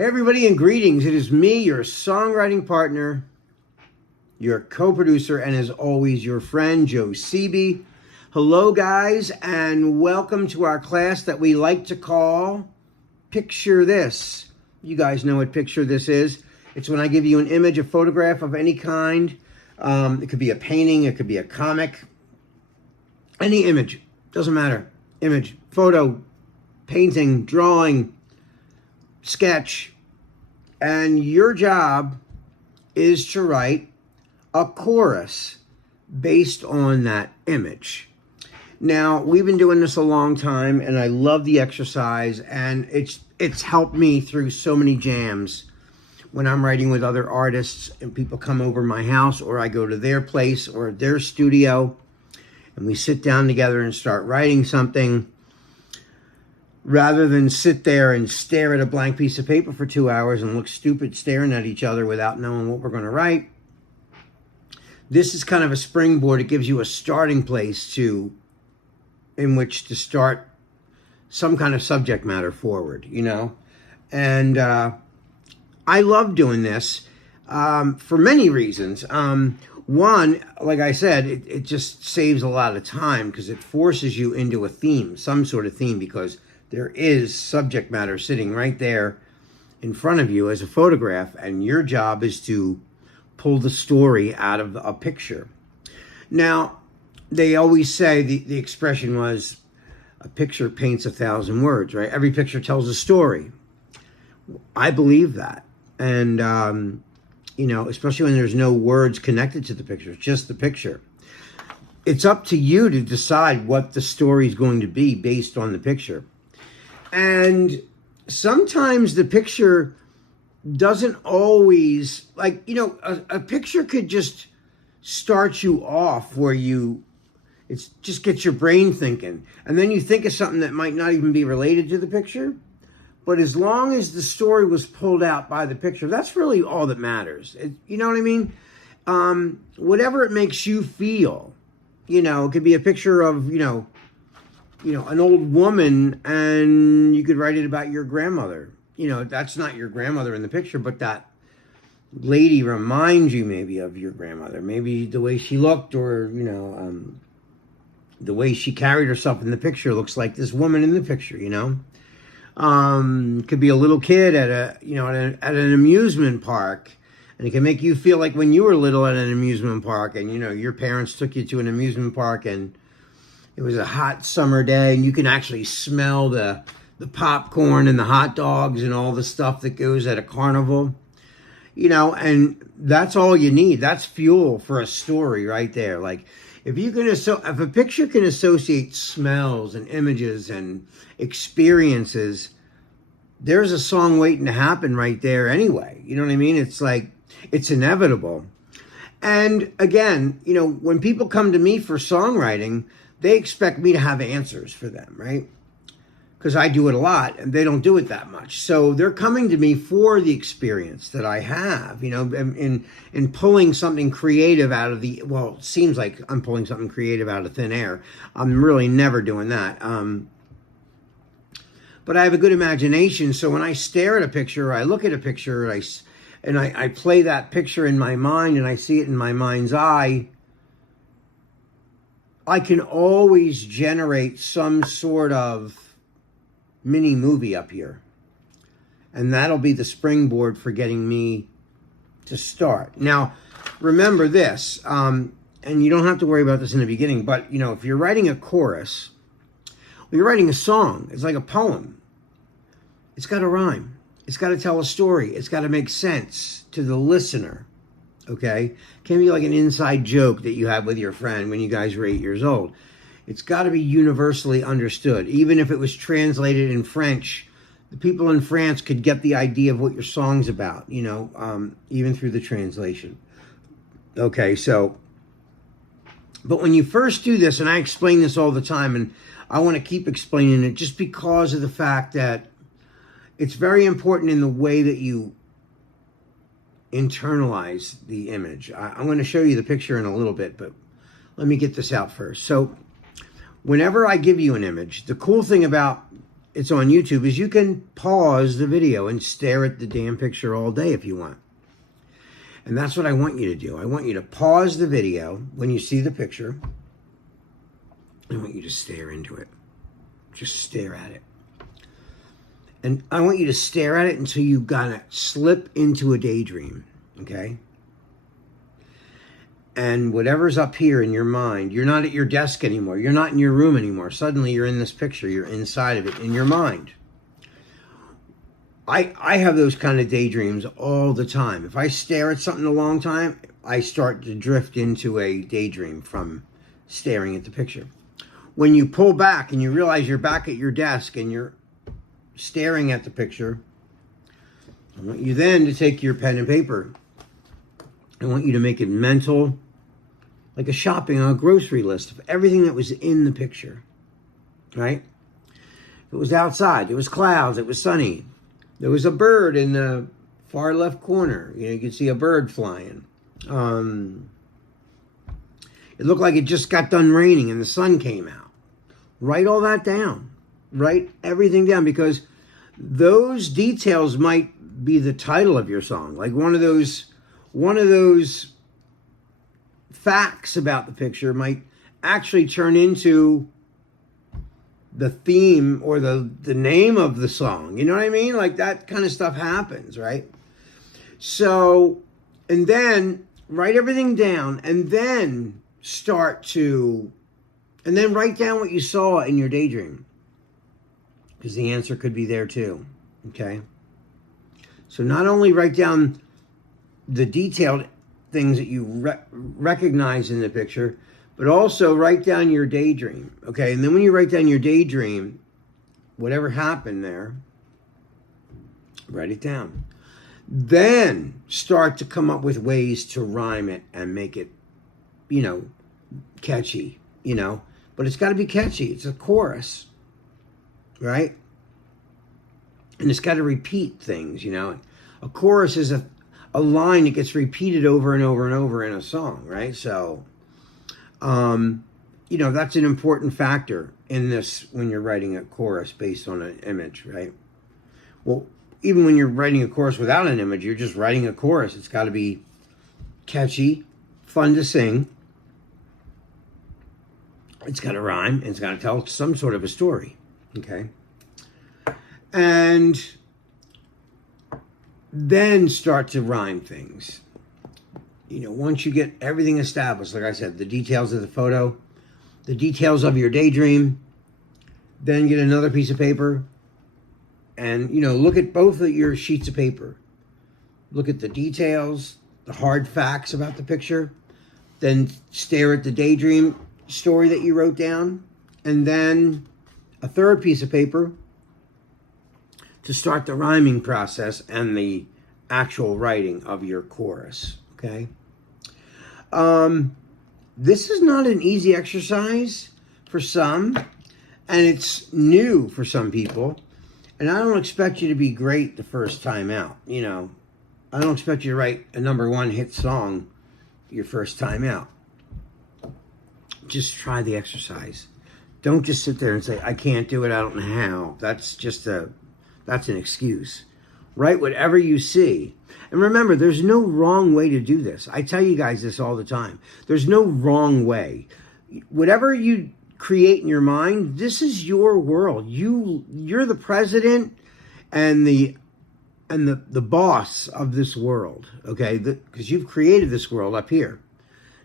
Hey everybody, and greetings. It is me, your songwriting partner, your co-producer, and as always, your friend, Joe Seeby. Hello guys, and welcome to our class that we like to call Picture This. You guys know what Picture This is. It's when I give you an image, a photograph of any kind. It could be a painting, it could be a comic, any image, doesn't matter. Image, photo, painting, drawing, sketch, and your job is to write a chorus based on that image. Now, we've been doing this a long time, and I love the exercise, and it's helped me through so many jams when I'm writing with other artists and people come over my house, or I go to their place or their studio, and we sit down together and start writing something. Rather than sit there and stare at a blank piece of paper for 2 hours and look stupid staring at each other without knowing what we're going to write, this is kind of a springboard. It gives you a starting place in which to start some kind of subject matter forward, you know? And I love doing this for many reasons. One, like I said, it just saves a lot of time because it forces you into a theme, some sort of theme, because there is subject matter sitting right there in front of you as a photograph, and your job is to pull the story out of a picture. Now, they always say, the expression was, a picture paints 1,000 words, right? Every picture tells a story. I believe that. And, you know, especially when there's no words connected to the picture, it's just the picture. It's up to you to decide what the story is going to be based on the picture. And sometimes the picture doesn't always, like, you know, a picture could just start you off where it just gets your brain thinking. And then you think of something that might not even be related to the picture. But as long as the story was pulled out by the picture, that's really all that matters. You know what I mean? Whatever it makes you feel, you know, it could be a picture of, you know, an old woman, and you could write it about your grandmother. You know, that's not your grandmother in the picture, but that lady reminds you maybe of your grandmother. Maybe the way she looked, or, you know, the way she carried herself in the picture looks like this woman in the picture, you know. Could be a little kid at an amusement park, and it can make you feel like when you were little at an amusement park, and, you know, your parents took you to an amusement park, and it was a hot summer day, and you can actually smell the popcorn and the hot dogs and all the stuff that goes at a carnival, you know, and that's all you need. That's fuel for a story right there. Like, if a picture can associate smells and images and experiences, there's a song waiting to happen right there anyway. You know what I mean? It's like, it's inevitable. And again, you know, when people come to me for songwriting, they expect me to have answers for them, right? Because I do it a lot, and they don't do it that much. So they're coming to me for the experience that I have, you know, in pulling something creative out of it seems like I'm pulling something creative out of thin air. I'm really never doing that. But I have a good imagination, so when I stare at a picture, or I look at a picture, and I play that picture in my mind, and I see it in my mind's eye, I can always generate some sort of mini movie up here. And that'll be the springboard for getting me to start. Now, remember this, and you don't have to worry about this in the beginning, but, you know, if you're writing a chorus, or you're writing a song, it's like a poem. It's got to rhyme. It's got to tell a story. It's got to make sense to the listener. Okay? Can't be like an inside joke that you have with your friend when you guys were 8 years old. It's got to be universally understood. Even if it was translated in French, the people in France could get the idea of what your song's about, you know, even through the translation. Okay, so, but when you first do this, and I explain this all the time, and I want to keep explaining it just because of the fact that it's very important in the way that you internalize the image. I'm going to show you the picture in a little bit, but let me get this out first. So whenever I give you an image, the cool thing about it's on YouTube, is you can pause the video and stare at the damn picture all day if you want. And that's what I want you to do. I want you to pause the video when you see the picture. I want you to stare into it. Just stare at it. And I want you to stare at it until you gotta slip into a daydream, okay? And whatever's up here in your mind, you're not at your desk anymore. You're not in your room anymore. Suddenly you're in this picture. You're inside of it in your mind. I have those kind of daydreams all the time. If I stare at something a long time, I start to drift into a daydream from staring at the picture. When you pull back and you realize you're back at your desk and you're staring at the picture, I want you then to take your pen and paper. I want you to make it mental, like a grocery list of everything that was in the picture, right? It was outside, it was clouds, it was sunny. There was a bird in the far left corner. You could see a bird flying. It looked like it just got done raining and the sun came out. Write all that down. Write everything down, because those details might be the title of your song. Like one of those facts about the picture might actually turn into the theme or the name of the song. You know what I mean? Like that kind of stuff happens, right? So, and then write everything down and then write down what you saw in your daydream, because the answer could be there too, okay? So not only write down the detailed things that you recognize in the picture, but also write down your daydream, okay? And then when you write down your daydream, whatever happened there, write it down. Then start to come up with ways to rhyme it and make it, catchy, But it's got to be catchy. It's a chorus, right? And it's got to repeat things, A chorus is a line that gets repeated over and over and over in a song, right? So, that's an important factor in this when you're writing a chorus based on an image, right? Well, even when you're writing a chorus without an image, you're just writing a chorus. It's got to be catchy, fun to sing. It's got to rhyme, and it's got to tell some sort of a story, okay? And then start to rhyme things. Once you get everything established, like I said, the details of the photo, the details of your daydream, then get another piece of paper and, look at both of your sheets of paper. Look at the details, the hard facts about the picture, then stare at the daydream story that you wrote down, and then a third piece of paper to start the rhyming process and the actual writing of your chorus, okay? This is not an easy exercise for some, and it's new for some people, and I don't expect you to be great the first time out, I don't expect you to write a #1 hit song your first time out. Just try the exercise. Don't just sit there and say, I can't do it, I don't know how. That's an excuse. Write whatever you see. And remember, there's no wrong way to do this. I tell you guys this all the time. There's no wrong way. Whatever you create in your mind, this is your world. You're the president and the boss of this world, okay? Because you've created this world up here.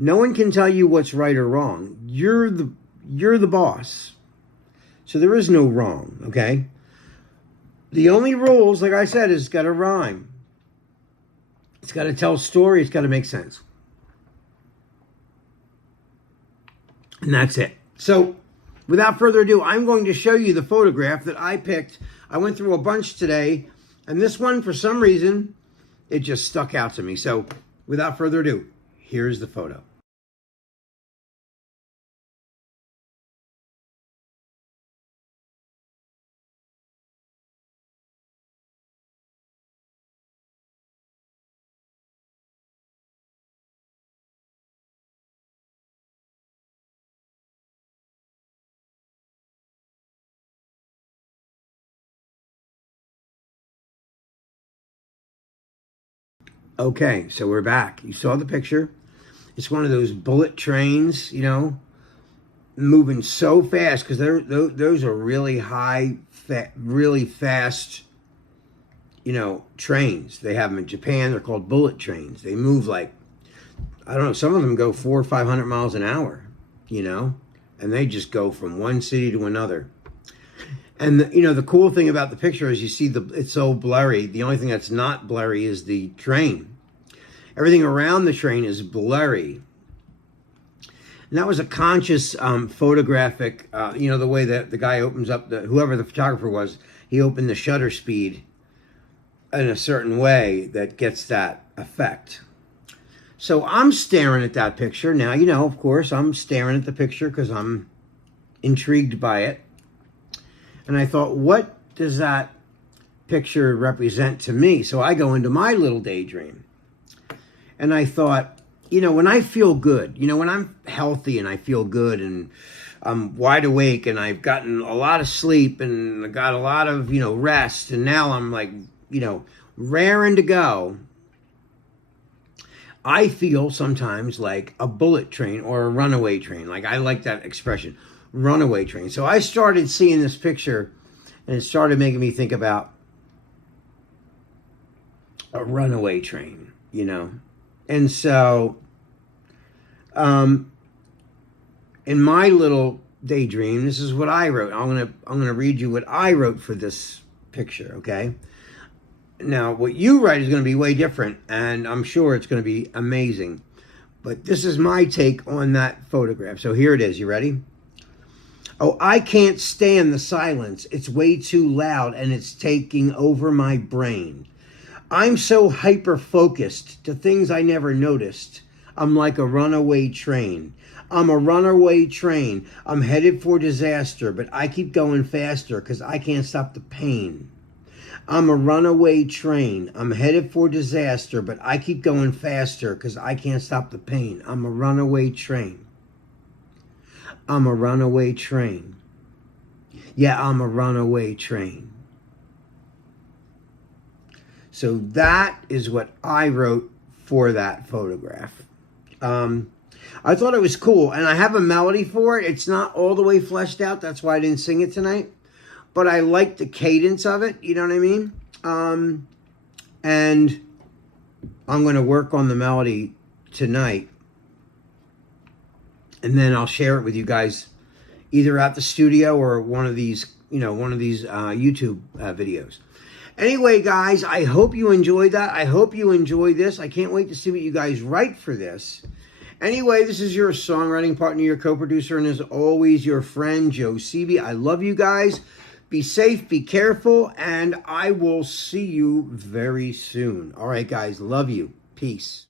No one can tell you what's right or wrong. You're the boss. So there is no wrong, okay? The only rules, like I said, is it's got to rhyme. It's got to tell a story. It's got to make sense. And that's it. So, without further ado, I'm going to show you the photograph that I picked. I went through a bunch today, and this one, for some reason, it just stuck out to me. So, without further ado, here's the photo. Okay, so we're back. You saw the picture. It's one of those bullet trains, you know, moving so fast because those are really really fast, you know, trains. They have them in Japan. They're called bullet trains. They move like, I don't know, some of them go 400 or 500 miles an hour, you know, and they just go from one city to another. And, you know, the cool thing about the picture is you see it's so blurry. The only thing that's not blurry is the train. Everything around the train is blurry. And that was a conscious photographic, you know, the way that the guy opens up, whoever the photographer was, he opened the shutter speed in a certain way that gets that effect. So I'm staring at that picture. Now, you know, of course, I'm staring at the picture because I'm intrigued by it. And I thought, what does that picture represent to me? So I go into my little daydream. And I thought, you know, when I feel good, you know, when I'm healthy and I feel good and I'm wide awake and I've gotten a lot of sleep and I got a lot of, you know, rest, and now I'm like, you know, raring to go, I feel sometimes like a bullet train or a runaway train. Like, I like that expression, runaway train. So I started seeing this picture and it started making me think about a runaway train, you know. And so in my little daydream, this is what I wrote. I'm gonna read you what I wrote for this picture, okay? Now, what you write is going to be way different, and I'm sure it's going to be amazing. But this is my take on that photograph. So here it is. You ready? Oh, I can't stand the silence. It's way too loud, and it's taking over my brain. I'm so hyper-focused to things I never noticed. I'm like a runaway train. I'm a runaway train. I'm headed for disaster, but I keep going faster because I can't stop the pain. I'm a runaway train. I'm headed for disaster, but I keep going faster because I can't stop the pain. I'm a runaway train. I'm a runaway train. Yeah, I'm a runaway train. So that is what I wrote for that photograph. I thought it was cool, and I have a melody for it. It's not all the way fleshed out. That's why I didn't sing it tonight. But I like the cadence of it, you know what I mean? And I'm going to work on the melody tonight. And then I'll share it with you guys either at the studio or one of these, you know, YouTube videos. Anyway, guys, I hope you enjoyed that. I hope you enjoy this. I can't wait to see what you guys write for this. Anyway, this is your songwriting partner, your co-producer, and as always, your friend, Joe Seavey. I love you guys. Be safe, be careful, and I will see you very soon. All right, guys, love you. Peace.